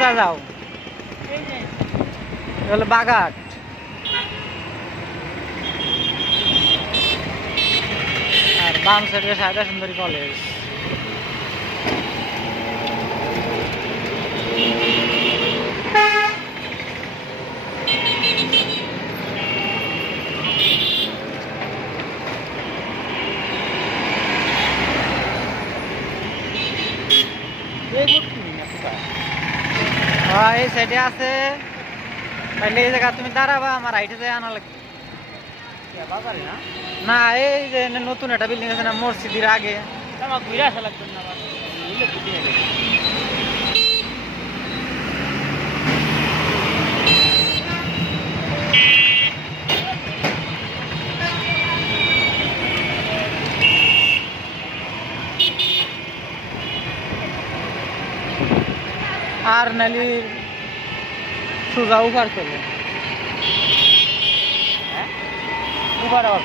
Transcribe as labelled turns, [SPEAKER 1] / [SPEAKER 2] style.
[SPEAKER 1] সোজা যাও হলো বাঘাট আর বাম সাইডে সায়দা সুন্দরী কলেজ।
[SPEAKER 2] না কোথায়
[SPEAKER 1] হ্যাঁ এই সাইডে আছে তাহলে এই জায়গা তুমি দাঁড়াবা আমার হাইটে যায় আনা লাগবে
[SPEAKER 2] বাজারে না
[SPEAKER 1] না এই যে নতুন একটা বিল্ডিং আছে না মসজিদের আগে
[SPEAKER 2] আমার ঘুরে আসা লাগবে না
[SPEAKER 1] আর নালি সোজা উবার চলে
[SPEAKER 2] হ্যাঁ? উবার আবার